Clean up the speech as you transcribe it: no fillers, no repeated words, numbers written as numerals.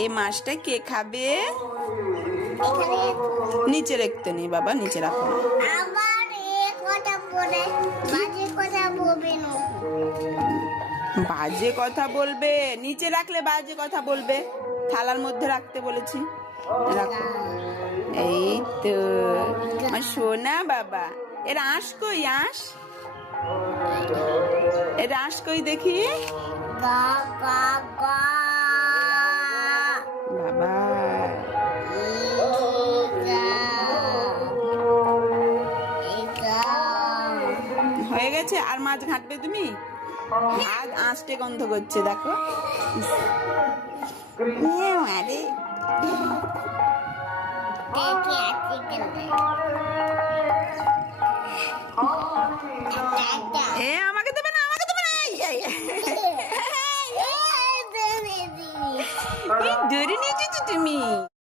এই মাছটা কে খাবে? নিচে রাখতে নেই বাবা, নিচে রাখো না। আবার কথা বলে বাজে কথা বলবে না। বাজে কথা বলবে? নিচে রাখলে বাজে কথা বলবে। থালার মধ্যে রাখতে বলেছি, রাখো। এই তো আমার সোনা বাবা। এর আঁশ কই? আঁশ, এর আঁশ কই দেখি। গা গা গা বাবা হয়ে গেছে। আর মাছ ঘাঁটবে তুমি? আর আঁশটে গন্ধ করছে দেখো। আরে এ আমাকে দেবে না, আমাকে দেবে না। এই ধরে নিয়েছো তো তুমি।